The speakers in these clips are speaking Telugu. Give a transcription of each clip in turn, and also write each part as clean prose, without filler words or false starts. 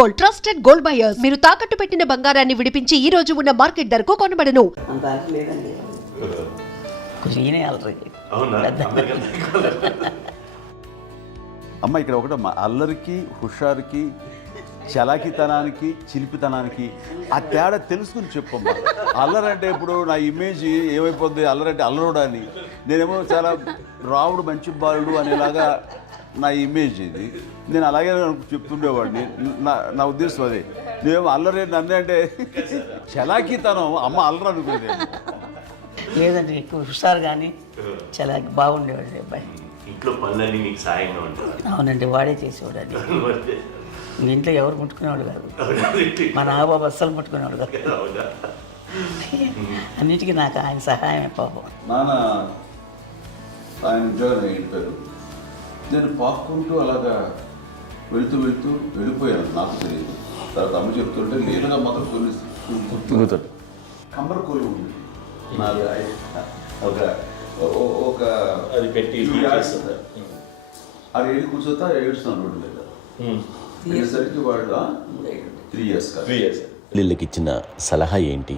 Gold, trusted gold buyers. మీరు తాకట్టు పెట్టిన బంగారాన్ని విడిపించి ఈ రోజు ఉన్న మార్కెట్ ధరకు కొనబడను. అమ్మ ఇక్కడ ఒకటమ్మా, అల్లరికి హుషారుకి చలాకితనానికి చిలిపితనానికి ఆ తేడా తెలుసుకుని చెప్పమ్మా. అల్లరంటే ఇప్పుడు నా ఇమేజ్ ఏమైపోద్ది, అల్లరంటే అల్లరుడు అని, నేనేమో చాలా రావుడు మంచి బాలుడు అనేలాగా నా ఇమేజ్ ఇది. నేను అలాగే చెప్తుండేవాడిని. నా ఉద్దేశం అదే. నేనేమో అల్లరి నన్ను అంటే చలాకితనం అమ్మ అల్లరు అనుకునేది. లేదంటే ఎక్కువ హుషారు కానీ చాలా బాగుండేవాడు అబ్బాయి. ఇంట్లో పనులన్నీ మీకు సాయంగా ఉంటాయి. అవునండి, వాడే చేసేవాడు. అది ఇంట్లో ఎవరు ముట్టుకునేవాడు కాదు, మా నాగబాబు అస్సలు ముట్టుకునేవాడు కాదు. అన్నిటికీ నాకు ఆయన సహాయమే పాపం. నాన్న ఆయన ఉద్యోగం వెళ్ళిపోయారు. నేను పాక్కుంటూ అలాగా వెళుతూ వెళ్ళిపోయాను, నాకు తెలియదు. తర్వాత అమ్మ చెప్తుంటే నేరుగా మాత్రం కొన్ని గుర్తుంటాడు. కంబర్ కోలి ఉంది నాది. ఒక అది పెట్టి అది ఏడు కూర్చోతా ఏడుస్తున్నాను రోడ్డు మీద. వెళ్ళేసరికి వాళ్ళు 3 years వీళ్ళకి ఇచ్చిన సలహా ఏంటి?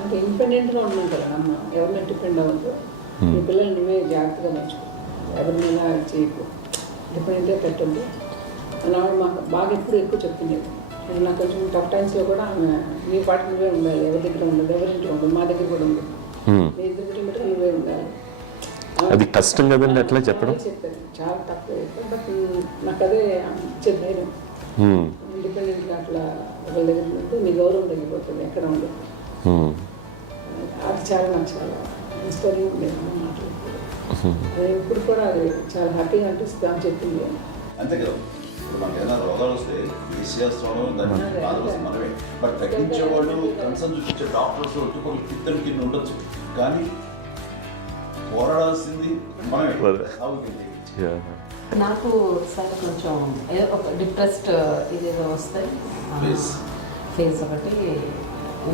అంటే ఇండిపెండెంట్గా ఉన్నాం కదా అమ్మ, ఎవరిని డిపెండ్ అవ్వద్దు. మీ పిల్లల్ని నువ్వే జాగ్రత్తగా పెంచుకో, ఎవరినైనా చేయకు, డిపెండెంట్గా పెట్టద్దు అని ఆవిడ మాకు బాగా ఎక్కువ చెప్తుండేది. నాకు కొంచెం టఫ్ టైమ్స్లో కూడా ఆమె నీ పాటు నువ్వే ఉండాలి, ఎవరి దగ్గర ఉండదు, ఎవరింట్లో ఉండదు, మా దగ్గర కూడా ఉండదు, నీ ఇద్దరు కిలోమీటర్లు నువ్వే ఉండాలి. అది కష్టం కదండి అట్లా చెప్పడం. చెప్పారు చాలా తక్కువ, బట్ నాకు అదే ఇచ్చే ధైర్యం. ఇండిపెండెంట్గా అట్లా ఒకరి దగ్గర ఉంటే మీ గౌరవం తగ్గిపోతుంది, ఎక్కడ ఉండదు. అది చాలా నాకు చాలా ఇన్స్పైరింగ్ ఉండేది మాట్లాడుతుంది. ఇప్పుడు కూడా అది చాలా హ్యాపీగా అనిపిస్తుంది అని చెప్పింది. అంతే కదా, ఇప్పుడు మనకి ఏదైనా రోగాలు వస్తే వేసేస్తాం, దాన్ని బాధపడుతుంది మనమే. బట్ తగ్గించేవాళ్ళు, కన్సర్న్ చూపించే డాక్టర్స్ ఒట్టుకోలు కిత్తలు కింద ఉండొచ్చు, కానీ పోరాడాల్సింది మనమే. నాకు సార్ కొంచెం ఒక డిప్రెస్డ్ ఇదేదో వస్తాయి ఫేజ్ ఒకటి.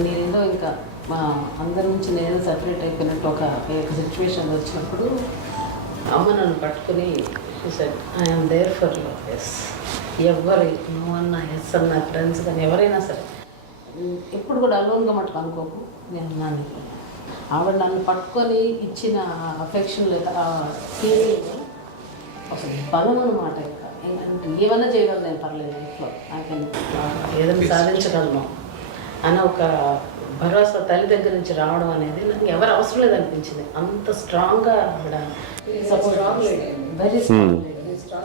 నేనేదో ఇంకా మా అందరి నుంచి నేను సపరేట్ అయిపోయినట్టు ఒక సిచ్యువేషన్ వచ్చినప్పుడు అమ్మ నన్ను పట్టుకుని said I'm there for you. Yes, ఎవరు నువ్వు అన్నా ఎస్ అన్న ఫ్రెండ్స్ కానీ ఎవరైనా సరే ఎప్పుడు కూడా అలోన్గా మటుకు అనుకోకు, నేను నాన్న. ఆవిడ నన్ను పట్టుకొని ఇచ్చిన అఫెక్షన్ లేదా ఫీలింగ్ అసలు బలం అన్నమాట. ఇంకా ఏంటంటే ఏమన్నా చేయగలను నేను, పర్లేదు ఇంట్లో నాకేం ఏదైనా సాధించగలను అన్న ఒక భరోసా తల్లి దగ్గర నుంచి రావడం అనేది నాకు ఎవరు అవసరం లేదనిపించింది. అంత స్ట్రాంగ్గా ఆవిడ వెరీ స్ట్రాంగ్,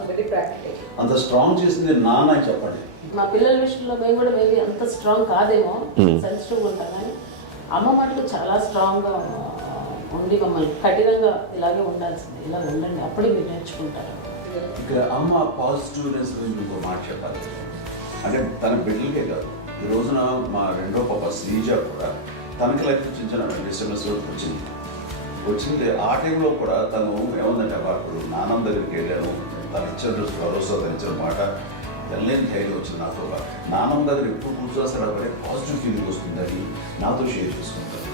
వెరీ ప్రాక్టికల్. అంత స్ట్రాంగ్ చేసింది నాన్న చెప్పండి. మా పిల్లల విషయంలో మేము కూడా మేబీ అంత స్ట్రాంగ్ కాదేమో, సెన్సిటివ్గా ఉంటాం, కానీ అమ్మ మటుకు చాలా స్ట్రాంగ్గా ఉండి మమ్మల్ని కఠినంగా ఇలాగే ఉండాల్సింది, ఇలా ఉండండి అప్పుడే మీరు నేర్చుకుంటారు. ఇక్కడ అమ్మ పాజిటివ్నెస్ గురించి ఇంకో మాట చెప్పాలి. అంటే తన బిడ్డలకే కాదు, ఈ రోజున మా రెండో పాప శ్రీజ కూడా తనకి లైఫ్ చిన్న SMS వచ్చింది. ఆ టైంలో కూడా తను ఏముందంటే అప్పుడు నాన్నమ్మ దగ్గరికి వెళ్ళాను, తను ఇచ్చిన భరోసా, తను ఇచ్చిన మాట వెళ్ళలేని ధైర్యం వచ్చింది నాతో. నాన్నమ్మ దగ్గర ఎప్పుడు కూర్చోస్తాడు అప్పుడే పాజిటివ్ ఫీలింగ్ వస్తుందని నాతో షేర్ చేసుకుంటాను.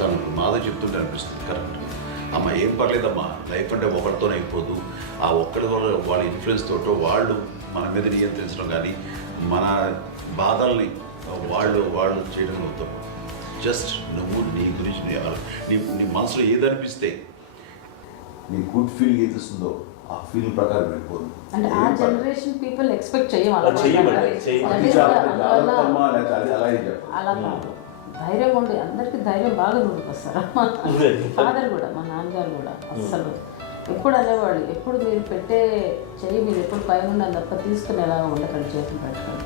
తను మాతో చెప్తుంటే అనిపిస్తుంది కరెక్ట్. అమ్మ ఏం పర్లేదమ్మా, లైఫ్ అంటే ఒకరితోనే అయిపోదు, ఆ ఒక్కరి వల్ల వాళ్ళ ఇన్ఫ్లుయెన్స్ తోటో వాళ్ళు మన మీద నియంత్రించడం కానీ మన బాధల్ని వాళ్ళు చేయడం అవుతాం. జస్ట్ నువ్వు నీ గురించి నీ మనసులో ఏదనిపిస్తే, నీ గుడ్ ఫీలింగ్ ఏదిస్తుందో ఆ ఫీలింగ్ ప్రకారం వెళ్ళిపోదు. అంటే ఆ జనరేషన్ పీపుల్ ఎక్స్పెక్ట్ అలా కాదు, ధైర్యం ఉండి అందరికీ ధైర్యం బాగా నూరుకొస్తారు. ఫాదర్ కూడా, మా నాన్నగారు కూడా అస్సలు ఎప్పుడు అనేవాళ్ళు, ఎప్పుడు మీరు పెట్టే చెయ్యి మీరు ఎప్పుడు పైన ఉండాలి తప్ప తీసుకునేలాగా ఉండకండి, చేతులు పెట్టుకోండి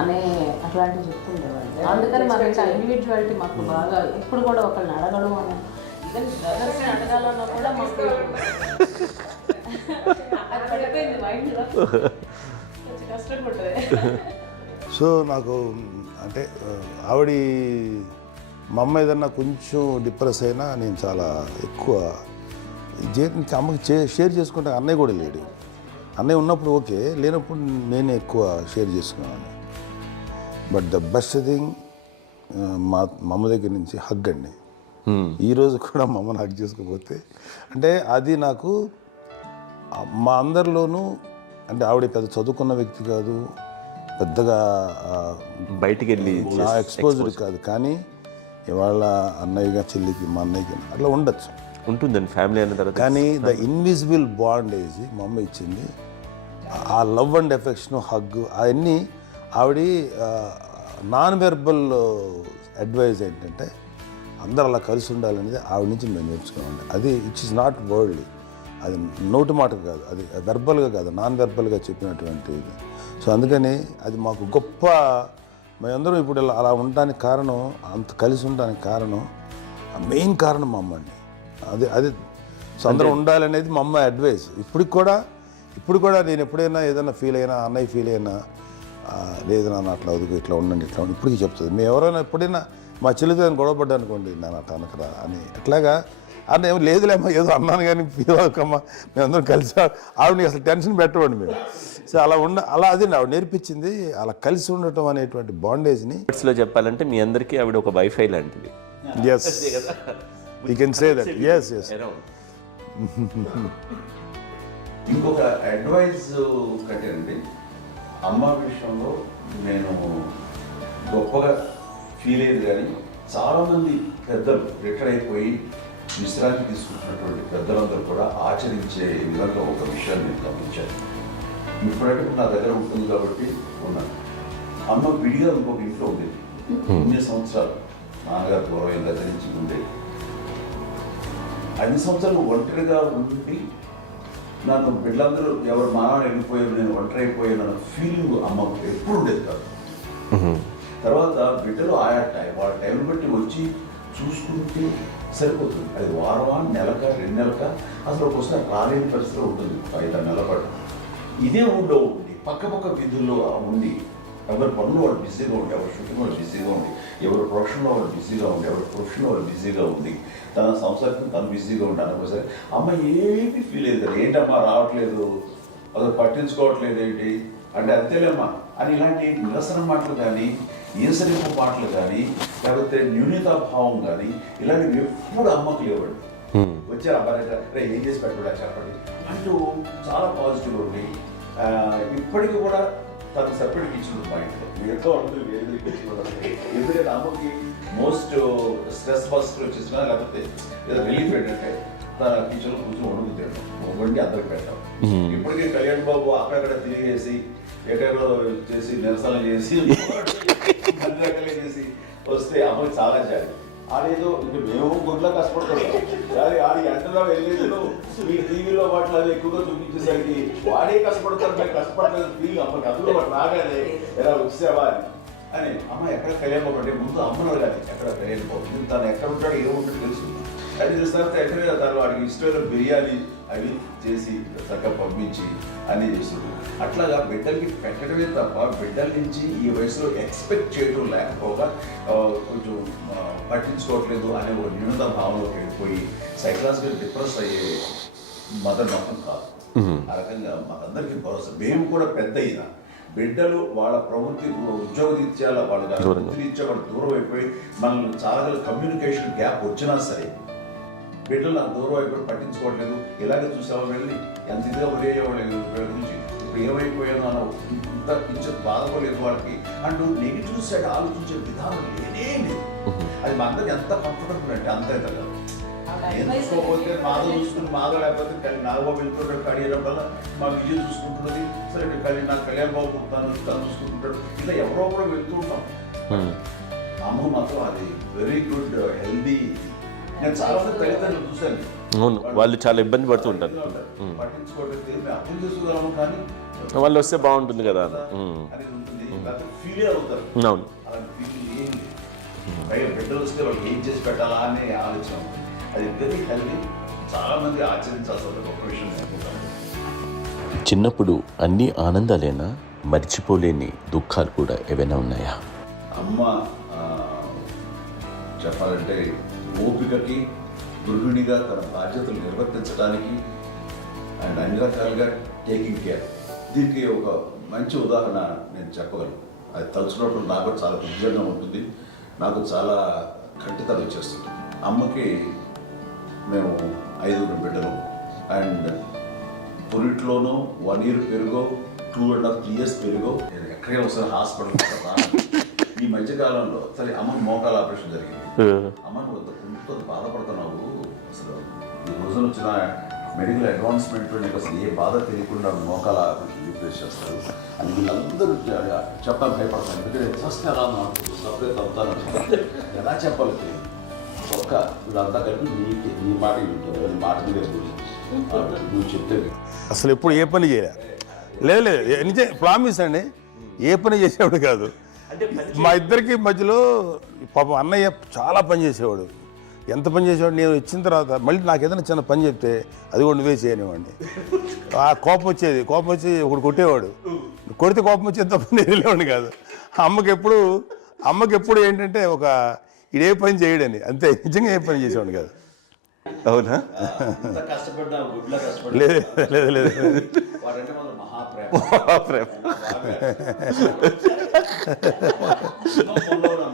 అనే అట్లాంటివి చెప్తుండేవాళ్ళు. అందుకని మాకు ఇండివిజువాలిటీ మాకు బాగా ఎప్పుడు కూడా ఒకళ్ళని అడగడం అని, ఈవెన్ బ్రదర్స్ని అడగాలన్నా కూడా మాకు అది పడిపోయింది మైండ్లో, కొంచెం కష్టపడుతుంది. సో నాకు అంటే ఆవిడ మా అమ్మ ఏదన్నా కొంచెం డిప్రెస్ అయినా నేను చాలా ఎక్కువ అమ్మకి షేర్ చేసుకుంటే, అన్నయ్య కూడా లేడు. అన్నయ్య ఉన్నప్పుడు ఓకే, లేనప్పుడు నేనే ఎక్కువ షేర్ చేసుకున్నాను. బట్ ద బెస్ట్ థింగ్ మా అమ్మ దగ్గర నుంచి హగ్ అండి. ఈరోజు కూడా మా అమ్మని హగ్ చేసుకోకపోతే అంటే అది నాకు మా అందరిలోనూ, అంటే ఆవిడ పెద్ద చదువుకున్న వ్యక్తి కాదు, పెద్దగా బయటికి వెళ్ళి నా ఎక్స్పోజర్ కాదు, కానీ ఇవాళ అన్నయ్యగా చెల్లికి మా అన్నయ్యకి అట్లా ఉండొచ్చు. ఉంటుందండి ఫ్యామిలీ అన్న తర్వాత. కానీ ద ఇన్విజిబుల్ బాండేజ్ మా అమ్మ ఇచ్చింది, ఆ లవ్ అండ్ ఎఫెక్షన్, హగ్, అవన్నీ ఆవిడ నాన్ వెర్బల్ అడ్వైజ్ ఏంటంటే అందరూ అలా కలిసి ఉండాలనేది ఆవిడ నుంచి మేము నేర్చుకున్నామండి. అది ఇట్స్ ఇస్ నాట్ వర్డ్లీ, అది నోటి మాట కాదు, అది వెర్బల్గా కాదు, నాన్ వెర్బల్గా చెప్పినటువంటి ఇది. సో అందుకని అది మాకు గొప్ప, మేమందరం ఇప్పుడు అలా ఉండడానికి కారణం, అంత కలిసి ఉండడానికి కారణం, మెయిన్ కారణం మా అమ్మండి. అది సో అందరూ ఉండాలనేది మా అమ్మ అడ్వైస్. ఇప్పుడు కూడా నేను ఎప్పుడైనా ఏదైనా ఫీల్ అయినా, అన్నయ్య ఫీల్ అయినా, లేదు నాన్న అట్లా వదుకు, ఇట్లా ఉండండి, ఇట్లా ఉండి ఇప్పటికీ చెప్తుంది. మేము ఎవరైనా ఎప్పుడైనా మా చెల్లితో గొడవపడ్డా అనుకోండి, నేను అట్లా అనకరా అని, ఎట్లాగా అన్న ఏమో లేదులేమ్మా ఏదో అన్నాను కానీ ఫీల్ అవ్వకమ్మా, మేమందరం కలిసి ఆవిడని అసలు టెన్షన్ పెట్టవండి మేము. సో అలా అది ఆవిడ నేర్పించింది, అలా కలిసి ఉండటం అనేటువంటి బాండేజ్ని. లో చెప్పాలంటే మీ అందరికీ ఆవిడ ఒక వైఫై లాంటిది. Yes, you can say that. Yes yes. ఇంకొక అడ్వైజ్ కట్టండి, అమ్మ విషయంలో నేను గొప్పగా ఫీల్ అయ్యేది, కానీ చాలామంది పెద్దలు రిటైర్ అయిపోయి విశ్రాంతి తీసుకుంటున్నటువంటి పెద్దలందరూ కూడా ఆచరించే విధంగా ఒక విషయాన్ని నేను గమనించాను. ఇప్పుడంటే నా దగ్గర ఉంటుంది కాబట్టి ఉన్నాను. అమ్మ విడిగా ఇంకొక ఇంట్లో ఉండేది, 9 సంవత్సరాలు నాన్నగారు దూరం దగ్గర నుంచి ఉండేది. 5 సంవత్సరాలు ఒంటరిగా ఉండి నన్ను బిడ్డలందరూ ఎవరు మానవ వెళ్ళిపోయారు, నేను ఒంటరి అయిపోయాను ఫీలింగ్ అమ్మకు ఎప్పుడు ఉండేది కాదు. తర్వాత బిడ్డలు వాళ్ళ టైం బట్టి వచ్చి చూసుకుంటే సరిపోతుంది. అది వారమా, నెలక, 2 నెలక, అసలు ఒక్కోసారి రాలేని పరిస్థితిలో ఉంటుంది. 5-6 నెలల పాటు ఇదే ఊళ్ళో ఉండి పక్క వీధుల్లో ఉండి ఎవరి పనులు వాళ్ళు బిజీగా ఉండి, ఎవరి షూటింగ్ వాళ్ళు బిజీగా ఉండి, ఎవరి ప్రొఫెషన్లో వాళ్ళు బిజీగా ఉండి, ఎవరి ప్రొఫెషన్లో వాళ్ళు బిజీగా ఉంది, తన సంసారం తను బిజీగా ఉంటాను. ఒకసారి అమ్మ ఏమి ఫీల్ అయ్యేది, ఏంటమ్మా రావట్లేదు, అసలు పట్టించుకోవట్లేదు ఏంటి అంటే, అంతేలేమ్మా అని ఇలాంటి నిరసన మాటలు కానీ, ఈసరింపు మాటలు కానీ, లేకపోతే న్యూనతాభావం కానీ ఇలాంటివి ఎప్పుడు అమ్మకు లేవండి. వచ్చారు అబ్బాయి ఏం చేసి పెట్టడా చెప్పండి అంటూ చాలా పాజిటివ్ ఉండి, ఇప్పటికీ కూడా తను సపరేట్ కిచెన్ మా ఇంట్లో ఎంతో ఉంటుంది. ఎందుకంటే అమ్మకి మోస్ట్ స్ట్రెస్ బస్టర్ వచ్చేసినా, లేకపోతే ఏదో రిలీఫ్ ఏంటంటే తన కిచెన్లో కూర్చొని వండి అందరికి పెట్టాం. ఇప్పటికీ కళ్యాణ్ బాబు అక్కడక్కడ తిరిగేసి, ఎక్కడెక్కడో చేసి, నిరసన చేసి, చేసి వస్తే అమ్మకి చాలా జాలి. ఆడేదో ఇంకా మేము గుడ్లో కష్టపడుతున్నాం, కానీ ఆడి ఎంతలో వెళ్ళేదో మీ టీవీలో వాటిలో అది ఎక్కువగా చూపించేసరికి వాడే కష్టపడతారు, మేము కష్టపడలేదు ఫీల్ అమ్మకి. అందులో వాడు రాగానే ఎలా వచ్చావా అని అమ్మ ఎక్కడ కళ్యాణ్ బాబు అంటే ముందు అమ్మను కానీ ఎక్కడ కళ్యాణ్ బాబు, తను ఎక్కడ ఉంటాడో ఏముంటుందో తెలుసు. అది తెలిసిన తర్వాత ఎక్కడే తను వాడికి ఇష్టమైన బిర్యానీ అవి చేసి చక్కగా పంపించి అన్నీ చేస్తుంది. అట్లాగా బిడ్డలకి పెట్టడమే తప్ప బిడ్డల నుంచి ఈ వయసులో ఎక్స్పెక్ట్ చేయడం లేకపోగా కొంచెం పట్టించుకోవట్లేదు అనే ఒక న్యూనత భావంలోకి వెళ్ళిపోయి సైకలాజికల్ డిప్రెస్ అయ్యే మదర్ మొత్తం కాదు. ఆ రకంగా మాకందరికీ భరోసా. మేము కూడా పెద్ద అయినా బిడ్డలు వాళ్ళ ప్రవృత్తి ఉద్యోగరీత్యా వాళ్ళ వృత్తిరీత్యా వాళ్ళు దూరం అయిపోయి మనల్ని చాలా కమ్యూనికేషన్ గ్యాప్ వచ్చినా సరే బిడ్డలు నాకు దూరం అయిపోయి పట్టించుకోవట్లేదు. ఇలాగే చూసేవాళ్ళు వెళ్ళి ఎంత ఇదిగా వదిలేయేవాళ్ళు గురించి ఇప్పుడు ఏమైపోయానో అన్న ఇంత కొంచెం బాధపడలేదు వాళ్ళకి అంటూ నెగిటివ్ సైడ్ ఆలోచించే విధానం లేనే లేదు. అది మా అందరికి ఎంత కంఫర్టబుల్ అంటే అంత కదా. ఎందుకోకపోతే మాధవ చూసుకుని మాధవ లేకపోతే నాగబాబు వెళ్తుంటాడు కడియడం వల్ల మా విజయం చూసుకుంటున్నది సరే, నా కళ్యాణ్ బాబు తను చూసుకుంటుంటాడు, ఇలా ఎవరో కూడా వెళ్తూ ఉంటాం. అమ్మ మాత్రం అది వెరీ గుడ్ హెల్దీ. నేను చాలా మంది తల్లిదండ్రులు చూశాను, అవును, వాళ్ళు చాలా ఇబ్బంది పడుతూ ఉంటారు. పట్టించుకోవట్లేదు, మేము అర్థం చేసుకోగలము కానీ వాళ్ళు వస్తే బాగుంటుంది కదా అనేది ఉంటుంది. ఫీల్ అవుతారు. అవును, అలాంటి ఫీల్ ఏం లేదు. పైగా బిడ్డలు వస్తే వాళ్ళకి ఏం చేసి పెట్టాలా అనే ఆలోచన. అది వెరీ హెల్దీ. చాలా మంది ఆచరించాల్సిన గొప్ప విషయం అనుకుంటాను. చిన్నప్పుడు అన్ని ఆనందాలేనా, మర్చిపోలేని దుఃఖాలు కూడా ఏవైనా ఉన్నాయా? అమ్మ చెప్పాలంటే ఓపికకి, గృహిణిగా తన బాధ్యతలు నిర్వర్తించడానికి అండ్ అన్ని రకాలుగా టేకింగ్ కేర్, దీనికి ఒక మంచి ఉదాహరణ నేను చెప్పగలను. అది తలుచుకున్నప్పుడు నాకు చాలా ఉద్యోగంగా ఉంటుంది, నాకు చాలా కంటితలు వచ్చేస్తుంది. అమ్మకి మేము 5 బిడ్డలు అండ్ పురిట్లోనూ 1 year పెరుగో, 2.5 years పెరుగో. నేను ఎక్కడికి వస్తారు హాస్పిటల్ కదా. ఈ మధ్యకాలంలో సరే అమ్మ మోకాల ఆపరేషన్ జరిగింది. అమ్మ నువ్వు కుంటుతో బాధపడుతున్నావు, అసలు ఈ రోజున వచ్చిన మెడికల్ అడ్వాన్స్మెంట్లో నీకు అసలు ఏ బాధ తెలియకుండా మోకాల ఆపరేషన్ రీప్లేస్ చేస్తారు అని వీళ్ళందరూ చెప్పడం భయపడతాను. ఎందుకంటే ఫస్ట్ ఎలా సపరేట్ అవుతాను ఎలా చెప్పాలి తెలియదు. ఒక్క వీళ్ళంతా కలిపి నీ మాట వింటారు, మాట మీద నువ్వు చెప్పేది అసలు ఎప్పుడు ఏ పని చేయలే. లేదు నిజం ప్రామిస్ అండి, ఏ పని చేసేవాడు కాదు. మా ఇద్దరికి మధ్యలో పాపం అన్నయ్య చాలా పని చేసేవాడు. ఎంత పని చేసేవాడు, నేను ఇచ్చిన తర్వాత మళ్ళీ నాకు ఏదైనా చిన్న పని చెప్తే అది కూడా నువ్వే చేయనివ్వండి. ఆ కోపం వచ్చేది, కోపం వచ్చి ఒకడు కొట్టేవాడు, కొడితే కోపం వచ్చేది తప్ప నేను వెళ్ళేవాడిని కాదు. అమ్మకి ఎప్పుడు ఏంటంటే ఒక ఇదే పని చేయడని, అంతే. నిజంగా ఏ పని చేసేవాడిని కాదు. అవునా? కష్టపడ్డా గుడ్లా లేదు లేదు లేదు వాడంటే మన మహాప్రేమ.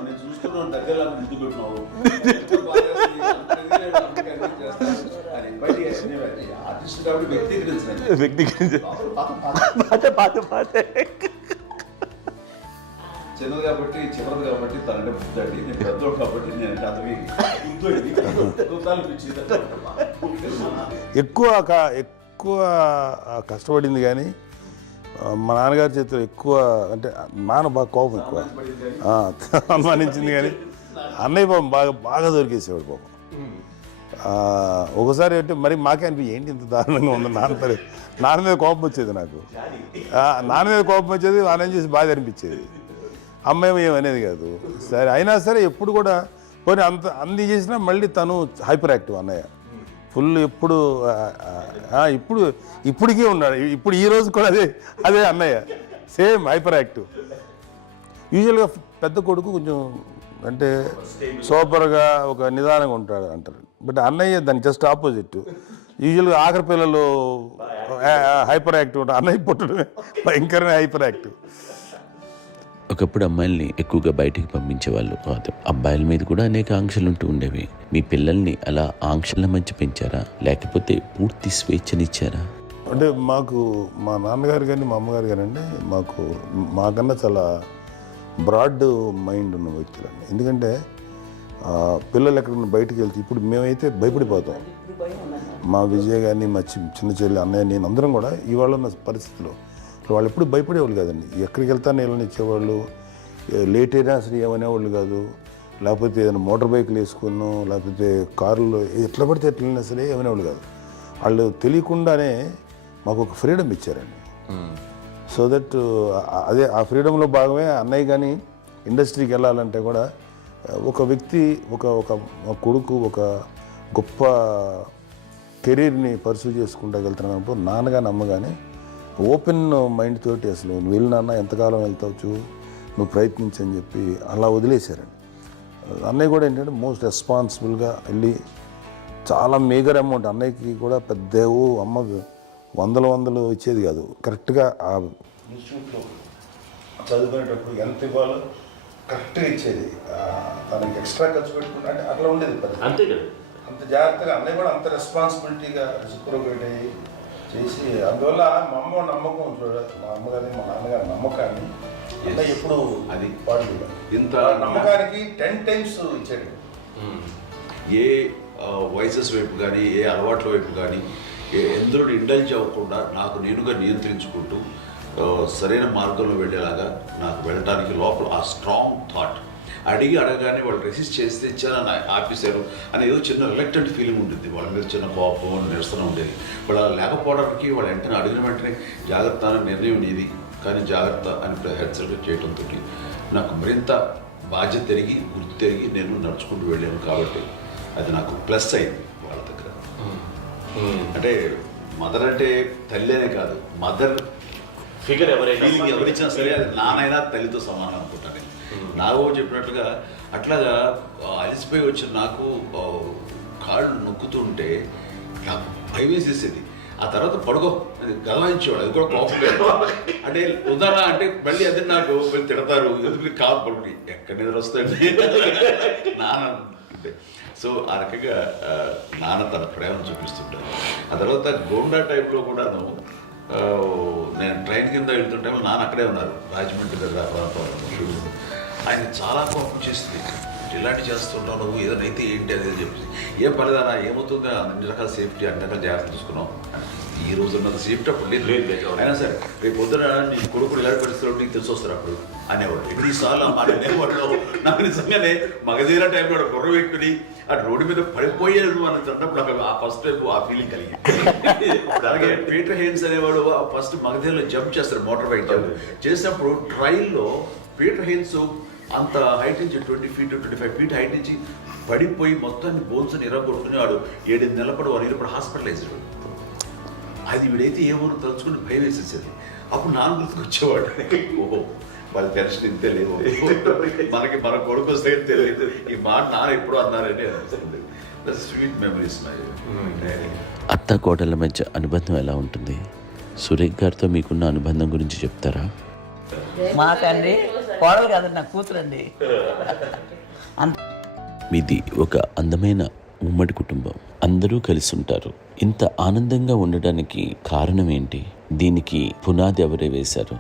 నేను చూస్తున్నాను దగ్గరలో ముద్దు పెట్టినావు ఆర్టిస్ట్ కాబట్టి వ్యక్తీకరించిన చిన్నది కాబట్టి చివరిది కాబట్టి తనంటే బుద్ధండి, నేను పెద్దోడు కాబట్టి నేను చదివి ఎక్కువ కష్టపడింది కానీ మా నాన్నగారి చేతిలో ఎక్కువ అంటే నాన్న బాగా కోపం ఎక్కువ అనుమానించింది. కానీ అన్నయ్య పాపం బాగా దొరికేసేవాడు పాపం. ఒకసారి అంటే మరి మాకే ఏంటి ఇంత దారుణంగా ఉంది నాన్న మీద కోపం వచ్చేది నాకు. నాన్న మీద కోపం వచ్చేది, నాన్న చూసి బాధ అనిపించేది. అమ్మాయి ఏమనేది కాదు. సరే అయినా సరే ఎప్పుడు కూడా పోనీ అన్ని చేసినా మళ్ళీ తను హైపర్ యాక్టివ్ అన్నయ్య ఫుల్. ఇప్పటికీ ఉన్నాడు. ఇప్పుడు ఈ రోజు కూడా అదే అన్నయ్య సేమ్ హైపర్ యాక్టివ్. యూజువల్గా పెద్ద కొడుకు కొంచెం అంటే సూపర్గా ఒక నిదానంగా ఉంటాడు అంటారు. బట్ అన్నయ్య దానికి జస్ట్ ఆపోజిట్. యూజువల్గా ఆఖరి పిల్లలు హైపర్ యాక్టివ్ ఉంటారు, అన్నయ్య పుట్టడమే భయంకరమైన హైపర్ యాక్టివ్. ఒకప్పుడు అమ్మాయిల్ని ఎక్కువగా బయటికి పంపించేవాళ్ళు కాదు, అబ్బాయిల మీద కూడా అనేక ఆంక్షలు ఉంటూ ఉండేవి. మీ పిల్లల్ని అలా ఆంక్షల మధ్య పెంచారా, లేకపోతే పూర్తి స్వేచ్ఛనిచ్చారా? అంటే మాకు మా నాన్నగారు కానీ మా అమ్మగారు కానీ అండి మాకన్నా చాలా బ్రాడ్ మైండ్ ఉన్న వ్యక్తులండి. ఎందుకంటే పిల్లలు ఎక్కడన్నా బయటకు వెళ్తే ఇప్పుడు మేమైతే భయపడిపోతాం. మా విజయ్ కానీ మా చిన్న చెల్లి అన్నయ్య నేను అందరం కూడా ఇవాళ ఉన్న పరిస్థితిలో వాళ్ళు ఎప్పుడు భయపడేవాళ్ళు కాదండి. ఎక్కడికి వెళ్తాను నీళ్ళని ఇచ్చేవాళ్ళు, లేట్ అయినా అసలు ఏమనేవాళ్ళు కాదు. లేకపోతే ఏదైనా మోటార్ బైక్లు వేసుకున్నాం, లేకపోతే కారులో ఎట్లా పడితే ఎట్లయినా సరే ఏమనేవాళ్ళు కాదు. వాళ్ళు తెలియకుండానే మాకు ఒక ఫ్రీడమ్ ఇచ్చారండి. సో దట్ అదే ఆ ఫ్రీడంలో భాగమే అన్నయ్య కానీ ఇండస్ట్రీకి వెళ్ళాలంటే కూడా ఒక వ్యక్తి ఒక కొడుకు ఒక గొప్ప కెరీర్ని పర్సూ చేసుకుంటూ వెళ్తున్నప్పుడు నాన్నగాని అమ్మగానే ఓపెన్ మైండ్ తోటి అసలు నువ్వు వెళ్ళి నాన్న ఎంతకాలం వెళ్తావచ్చు, నువ్వు ప్రయత్నించని చెప్పి అలా వదిలేశారండి. అన్నయ్య కూడా ఏంటంటే మోస్ట్ రెస్పాన్సిబుల్గా వెళ్ళి చాలా మేజర్ అమౌంట్ అన్నయ్యకి కూడా పెద్ద అమ్మ వందలు ఇచ్చేది కాదు. కరెక్ట్గా ఆ ఇన్స్టిట్యూట్లో చదువుకునేటప్పుడు ఎంత ఇవ్వాలో కరెక్ట్గా ఇచ్చేది. తనకి ఎక్స్ట్రా ఖర్చు పెట్టుకుంటే అంటే అట్లా ఉండేది అంతే కదా. అంత జాగ్రత్తగా అన్నయ్య కూడా అంత రెస్పాన్సిబిలిటీగా రెసిప్రోకేట్ అయ్యి చేసి అందువల్ల మా అమ్మ నమ్మకం చూడాలి, మా అమ్మగారి మా నాన్నగారి నమ్మకాన్ని ఎప్పుడు అది పాడు ఇంత నమ్మకానికి 10 times ఇచ్చాడు. ఏ వయసెస్ వైపు కానీ ఏ అలవాట్ల వైపు కానీ ఎందులో ఇండల్జ్ అవ్వకుండా నాకు నేనుగా నియంత్రించుకుంటూ సరైన మార్గంలో వెళ్ళేలాగా నాకు వెళ్ళడానికి లోపల ఆ స్ట్రాంగ్ థాట్ అడగగానే వాళ్ళు రెసిస్ట్ చేస్తే చాలా ఆపేశారు అని ఏదో చిన్న రిలక్టెంట్ ఫీలింగ్ ఉంటుంది. వాళ్ళ మీద చిన్న కోపం నిరసన ఉండేది. వాళ్ళు అలా లేకపోవడానికి వాళ్ళు వెంటనే అడిగిన వెంటనే జాగ్రత్త అనే నిర్ణయం ఉండేది. కానీ జాగ్రత్త అని హెచ్చరిక చేయడంతో నాకు మరింత బాధ్యత తిరిగి గుర్తు తిరిగి నేను నడుచుకుంటూ వెళ్ళాను. కాబట్టి అది నాకు ప్లస్ అయింది వాళ్ళ దగ్గర. అంటే మదర్ అంటే తల్లి అనే కాదు, మదర్ ఫిగర్ ఎవరిచ్చినా సరే అది నానైనా తల్లితో సమానం అనుకుంటాను. నాగో చెప్పినట్లుగా అట్లాగా అలిసిపోయి వచ్చిన నాకు కాళ్ళు నొక్కుతుంటే నాకు భయం వేసేసేది. ఆ తర్వాత పడుకో అది గదవాయించేవాడు, అది కూడా కోపం. అంటే ఉదాహరణ అంటే మళ్ళీ అదే నాకు తిడతారు, ఎందుకు కాదు పడుకుని ఎక్కడ నిద్ర వస్తాయండి నాన్న అంటే. సో ఆ రకంగా నాన్న తన ప్రేమను చూపిస్తుంటారు. ఆ తర్వాత గోండా టైప్లో కూడాను నేను ట్రైన్ కింద వెళ్తుంటే నాన్న అక్కడే ఉన్నారు, రాజమండ్రి దగ్గర ప్రాంతంలో. ఆయన చాలా కోపం చేసింది, ఇలాంటి చేస్తుంటావు నువ్వు, ఏదైనా అయితే ఏంటి అది అని చెప్పేసి. ఏం పర్లేదన్నా, ఏమవుతుంది, అన్ని రకాల సేఫ్టీ అన్ని రకాల జాగ్రత్త తీసుకున్నాం. ఈ రోజు ఉన్నది సేఫ్టీ అప్పుడు లేదు. అయినా సరే రేపు పొద్దున నీ కొడుకులు ఇలాంటి పరిస్థితుల్లో నీకు తెలిసి వస్తారు అప్పుడు అనేవాడు. ఎన్నిసార్లు అనేవాళ్ళు. నాకు నిజంగానే మగధీర టైంలో కుర్ర వ్యక్తిని ఆ రోడ్డు మీద పడిపోయేది అని అన్నప్పుడు నాకు ఆ ఫస్ట్ టైం ఆ ఫీలింగ్ కలిగి. అలాగే పీటర్ హెయిన్స్ అనేవాడు ఫస్ట్ మగధీరలో జంప్ చేస్తారు, మోటార్ బైక్ జంప్ చేసినప్పుడు ట్రైల్లో పీటర్ హెయిన్స్ అంత హైట్ నుంచి 20 feet 25 feet హైట్ నుంచి పడిపోయి మొత్తాన్ని బోన్స్ని ఎరగొట్టుకుని వాడు 7 నెలలు వాడు ఇప్పుడు హాస్పిటలైజ్డ్. అది వీడైతే ఏమో తలుచుకుని భయం వేసేసేది. అప్పుడు నాన్న గుర్తుకు వచ్చేవాడు, ఓహో వాళ్ళ టెన్షన్ ఇంతే లేవు, మనకి మన కొడుకు వస్తే తెలియదు ఈ మాట నాన్న ఎప్పుడు అన్నారని అనిపిస్తుంది. Sweet memories. అత్త కోడళ్ళ మధ్య అనుబంధం ఎలా ఉంటుంది? సురేఖ్ గారితో మీకున్న అనుబంధం గురించి చెప్తారా? మాకండి కోడలు కాదండి, నా కూతురండి. మీది ఒక అందమైన ఉమ్మడి కుటుంబం, అందరూ కలిసి ఉంటారు. ఇంత ఆనందంగా ఉండడానికి కారణం ఏంటి? దీనికి పునాది ఎవరే వేశారు?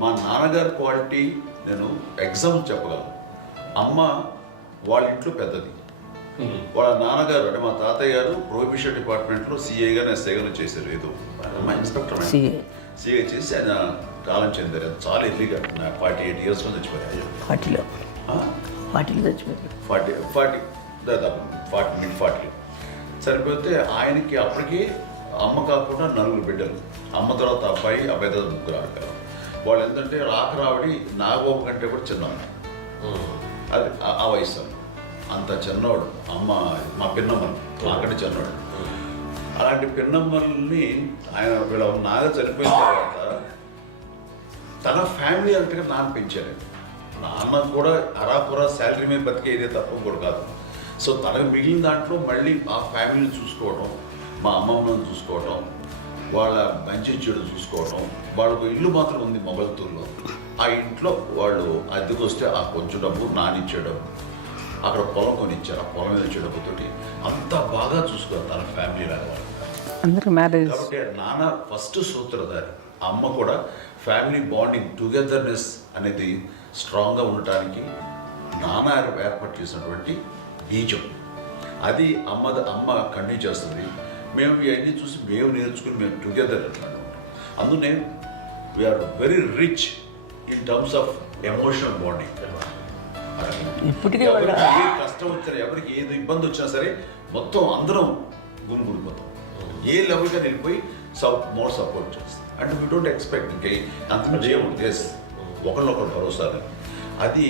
మా నాన్నగారి క్వాలిటీ నేను ఎగ్జాంపుల్ చెప్పగలను. అమ్మ వాళ్ళ ఇంట్లో పెద్దది, వాళ్ళ నాన్నగారు అంటే మా తాతయ్య గారు ప్రొహిబిషన్ డిపార్ట్మెంట్లో సిఐగానే ఎస్ఐగానే చేశారు. ఏదో మా ఇన్స్పెక్టర్ సిఐ చేసి ఆయన కాలం చెందారు. చాలా ఎర్లీగా 48 years చచ్చిపోయారు. 40 చచ్చిపోయారు. 40 దాదాపు 40 సరిపోతే ఆయనకి అప్పటికి అమ్మ కాకుండా 4 బిడ్డలు. అమ్మ తర్వాత అబ్బాయి తర్వాత 3 ఆడపిల్లలు. వాళ్ళు ఏంటంటే రాకరావిడి నాగబాబు కంటే కూడా చిన్నమ్మ. అది ఆ వయసు అంత చిన్నవాడు. అమ్మ మా పిన్నమ్మని నాకంటే చిన్నవాడు. అలాంటి పిన్నమ్మల్ని ఆయన వీళ్ళ నాగ చనిపోయిన తర్వాత తన ఫ్యామిలీ అంతగా నాన్న పెంచారు. నాన్న కూడా అరాపురా శాలరీ మీద బతికేదే తప్ప కూడా కాదు. సో తనకు మిగిలిన దాంట్లో మళ్ళీ ఆ ఫ్యామిలీని చూసుకోవడం, మా అమ్మమ్మని చూసుకోవడం, వాళ్ళ మంచి చెడు చూసుకోవడం. వాళ్ళకు ఇల్లు మాత్రం ఉంది మొగల్తూరులో. ఆ ఇంట్లో వాళ్ళు అద్దెకు వస్తే ఆ కొంచెం డబ్బు నానిచ్చే డబ్బు, అక్కడ పొలం కొనిచ్చారు, ఆ పొలం మీద వచ్చే డబ్బుతోటి అంతా బాగా చూసుకోవాలి తన ఫ్యామిలీ లాగా. కాబట్టి నాన్న ఫస్ట్ సూత్రధారి. అమ్మ కూడా ఫ్యామిలీ బాండింగ్ టుగెదర్నెస్ అనేది స్ట్రాంగ్గా ఉండటానికి నాన్న ఏర్పాటు చేసినటువంటి బీజం. అది అమ్మ కంటిన్యూ చేస్తుంది. మేము ఇవన్నీ చూసి మేము నేర్చుకుని మేము టుగెదర్ అంటున్నాను. అందునే we are very rich in terms of emotional bonding. ఇప్పటికే ఏ కష్టం వచ్చినా, ఎవరికి ఏది ఇబ్బంది వచ్చినా సరే మొత్తం అందరం గురిపోతాం. ఏ లెవెల్గా వెళ్ళిపోయి మోర్ సపోర్ట్ చేస్తాం. అండ్ వీ డోంట్ ఎక్స్పెక్ట్ ఇంకే అంతమంది ఏముంది ఒకరినొకరు భరోసా. అది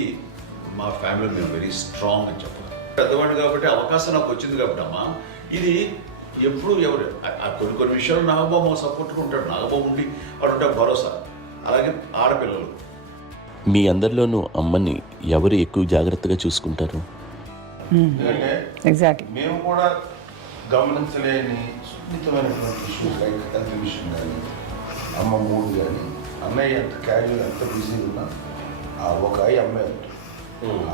మా ఫ్యామిలీ మేము వెరీ స్ట్రాంగ్ అని చెప్పాలి. పెద్దవాడిని కాబట్టి అవకాశం నాకు వచ్చింది కాబట్టి అమ్మ ఇది ఎప్పుడు ఎవరు కొన్ని విషయాలు నాగబాబు సపోర్ట్గా ఉంటాడు. నాగబాబు ఉండి వాడు ఉంటాడు భరోసా. అలాగే ఆడపిల్లలు మీ అందరిలోనూ అమ్మని ఎవరు ఎక్కువ జాగ్రత్తగా చూసుకుంటారు? ఎగ్జాక్ట్లీ. మేము కూడా గమనించలేని సున్నితమైనటువంటి ఇష్యూస్ లైక్ హెల్త్ విషయం కానీ, అమ్మ మూడు కానీ, అన్నయ్య ఎంత క్యాజువల్ ఎంత బిజీ ఉన్నా ఆ ఒక అమ్మాయి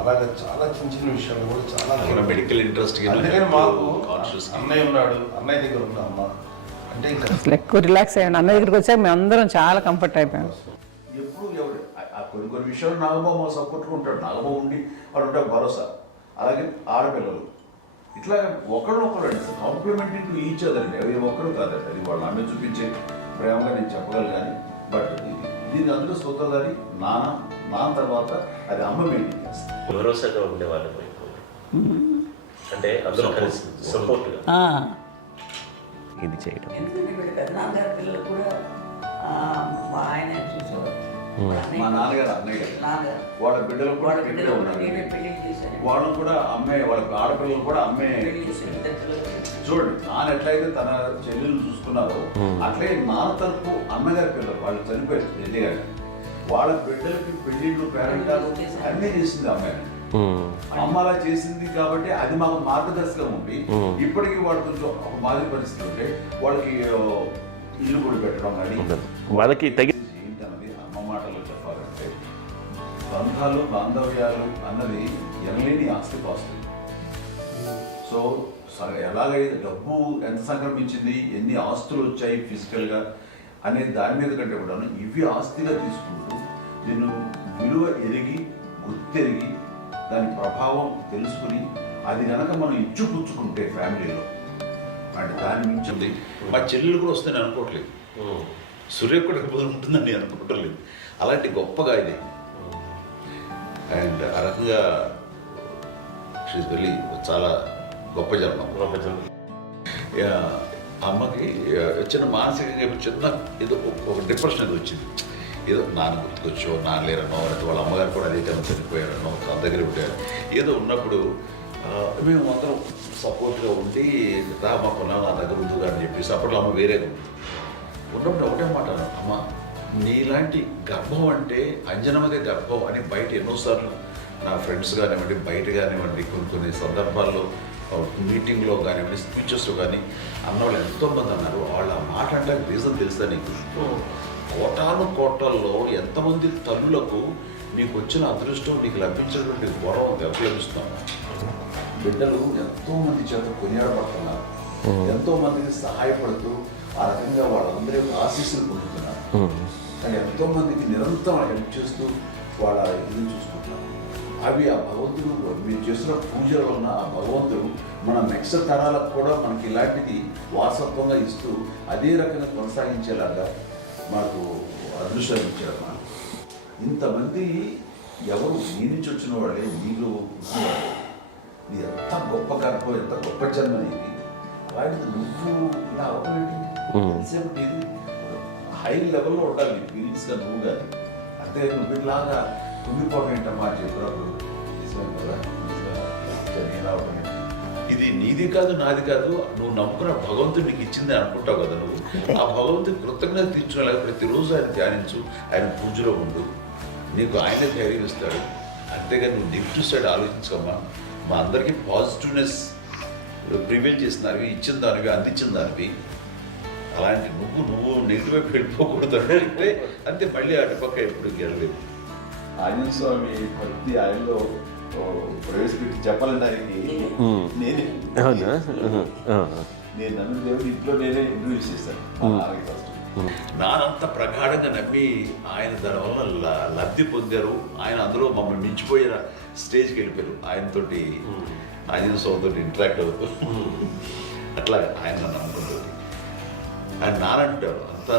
అలాగే చాలా చిన్న చిన్న విషయాలు కూడా చాలా మెడికల్ ఇంట్రెస్ట్. అందుకని మాకు అన్నయ్య ఉన్నాడు, అన్నయ్య దగ్గర ఉన్న అమ్మ అంటే ఇంకా ఎక్కువ రిలాక్స్ అయ్యాను. అన్నయ్య దగ్గరికి వచ్చాక మేము అందరం చాలా కంఫర్ట్ అయిపోయాం. ఎప్పుడు ఎవరు కొన్ని విషయాలు నాగబాబు సపోర్ట్గా ఉంటాడు. నాగబాబు ఉండి వాడు ఉంటాడు భరోసా. అలాగే ఆడపిల్లలు ఇట్లా ఒకళ్ళొకరు అండి కాంప్లిమెంటింగ్ టు ఈచ్ అదర్ అండి. అవి ఒక్కరు కాదండి, అది వాళ్ళ అమ్మ చూపించే ప్రేమగా నేను చెప్పగలను. కానీ బట్ దీని అందులో సూత్రధారి నాన్న తర్వాత అది అమ్మ మెయింటైన్ చేస్తుంది. భరోసాగా ఉండేవాళ్ళు అంటే అందరూ కలిసి సపోర్ట్గా ఇది చేయడం. పెద్దనాన్నగారి పిల్లలు కూడా ఆయన చూసేవారు. మా నాన్నగారు అన్నయ్య గారు వాళ్ళ బిడ్డలు కూడా ఇక్కడే ఉన్నారు. వాళ్ళు కూడా అమ్మే, వాళ్ళ ఆడపిల్లలు కూడా అమ్మే. చూడండి నాన్న ఎట్లయితే తన చెల్లెలు చూసుకున్నారో అట్లే నాన్న తరపు అమ్మగారి పిల్లలు వాళ్ళు చనిపోయారు ఎల్లిగారు. వాళ్ళ బిడ్డలకి పెళ్లిళ్ళు పేరెంటాలు అన్నీ చేసింది అమ్మాయి. అమ్మ అలా చేసింది కాబట్టి అది మాకు మార్గదర్శకం ఉంది. ఇప్పటికీ వాళ్ళు కొంచెం ఒక మాదిరి పరిస్థితి ఉంటే వాళ్ళకి ఇల్లు కూడా పెట్టడం కానీ వాళ్ళకి ఏంటన్నది అమ్మ మాటలో చెప్పాలంటే బంధాలు బాంధవ్యాలు అన్నది ఎనలేని ఆస్తి పాస్తులు. సో ఎలాగైతే డబ్బు ఎంత సంక్రమించింది, ఎన్ని ఆస్తులు వచ్చాయి ఫిజికల్గా అనే దాని మీద కంటే కూడా ఇవి ఆస్తిగా తీసుకుంటూ నేను విలువ ఎరిగి గుర్తెరిగి దాని ప్రభావం తెలుసుకుని అది కనుక మనం ఇచ్చుపుచ్చుకుంటే ఫ్యామిలీలో అంటే దాని మించి ఉంది. మా చెల్లెలు కూడా వస్తే నేను అనుకోవట్లేదు, సూర్య కూడా ఉంటుందని నేను అనుకోవటం లేదు. అలాంటి గొప్పగా ఇది అండ్ ఆ రకంగా షీఈ్ వెరీ చాలా గొప్ప జన్మ. అమ్మకి చిన్న మానసికంగా చిన్న ఏదో ఒక డిప్రెషన్ ఏదో వచ్చింది. ఏదో నాన్న గుర్తుకొచ్చో నాన్న లేరనో అంటే వాళ్ళ అమ్మగారు కూడా అదే టైం చనిపోయారనో తన దగ్గర ఉంటారు. ఏదో ఉన్నప్పుడు మేము అందరం సపోర్ట్గా ఉండి రామా కొన్నా నా దగ్గర ఉందిగా అని చెప్పేసి అప్పట్లో అమ్మ వేరేగా ఉంది. ఉన్నప్పుడు ఒకటే మాట అమ్మ, నీలాంటి గర్భం అంటే అంజనమ్మదే గర్భం అని బయట ఎన్నోసార్లు నా ఫ్రెండ్స్ కానివ్వండి, బయట కానివ్వండి, కొన్ని సందర్భాల్లో మీటింగ్లో కానివ్వండి, స్పీచెస్లో కానీ అన్నవాళ్ళు ఎంతోమంది అన్నారు. వాళ్ళ మాట అంటే రీజన్ తెలుసా నీకు? కోటాల్లో ఎంతమంది తల్లులకు నీకు వచ్చిన అదృష్టం, నీకు లభించినటువంటి గౌరవం ఎవరు లభిస్తున్నాను? బిడ్డలు ఎంతోమంది చేత కొనియాడబడుతున్నారు, ఎంతోమందికి సహాయపడుతూ ఆ రకంగా వాళ్ళందరి యొక్క ఆశీస్సులు పొందుతున్నారు. కానీ ఎంతోమందికి నిరంతరం హెల్ప్ చేస్తూ వాళ్ళ ఇది చూసుకుంటున్నారు. అవి ఆ భగవంతుడు మీరు చేస్తున్న పూజలో ఉన్న ఆ భగవంతుడు మన నెక్స్ట్ తరాలకు కూడా మనకి ఇలాంటిది వారసత్వంగా ఇస్తూ అదే రకంగా కొనసాగించేలాగా మాకు అదృష్టాన్ని ఇచ్చారు. ఇంతమంది ఎవరు నీ నుంచి వచ్చిన వాళ్ళే నీళ్ళు ఉన్నవాళ్ళు. నీ ఎంత గొప్ప గర్భం, ఎంత గొప్ప జన్మ నీది. అలాంటిది నువ్వు ఇలా అవటమేంటి? ఎంతసేపు ఇది హై లెవెల్లో ఉండాలి నీ ఫీలింగ్స్గా నువ్వు కానీ. అంతే నువ్వు ఇలాగా కుంగిపోవడం ఏంటమ్మా చెప్పినప్పుడు నిజమే కదా, నేను అవటం ఏంటి? ఇది నీది కాదు నాది కాదు, నువ్వు నమ్ముకున్న భగవంతుడు నీకు ఇచ్చింది అనుకుంటావు కదా. నువ్వు ఆ భగవంతుడి కృతజ్ఞత తీర్చుకోలేక ప్రతిరోజు ఆయన ధ్యానించు, ఆయన పూజలో ఉండు, నీకు ఆయనే ధైర్యం ఇస్తాడు. అంతేగా నువ్వు నెగిటివ్ సైడ్ ఆలోచించమ్మా. మా అందరికీ పాజిటివ్నెస్ ప్రివైల్ చేసిన దానివి, ఇచ్చిన దానివి, అందించిన దానివి. అలాంటి నువ్వు నెగిటివ్ వైపు వెళ్ళిపోకూడదు అంటే అంతే. మళ్ళీ అటుపక్క ఎప్పుడు గెలలేదు. ఆంజనేయ స్వామి భక్తి ఆయనలో ప్రవేశపెట్టి చెప్పాలడానికి నేను నన్ను దేవుడు ఇంట్లో నేనే ఇంట్రడ్యూస్ చేశాను. నానంత ప్రగాఢంగా నమ్మి ఆయన దానివల్ల లబ్ధి పొందారు. ఆయన అందులో మమ్మల్ని మించిపోయిన స్టేజ్కి వెళ్ళిపోయారు. ఆయనతోటి ఆంజనేయ స్వామితో ఇంటరాక్ట్ అవుతూ అట్లా ఆయన నమ్ముకుంటుంది. ఆయన నానంటారు అంతా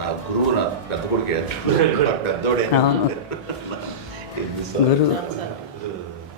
నా గురువు, నా పెద్ద కొడుకు పెద్దోడే.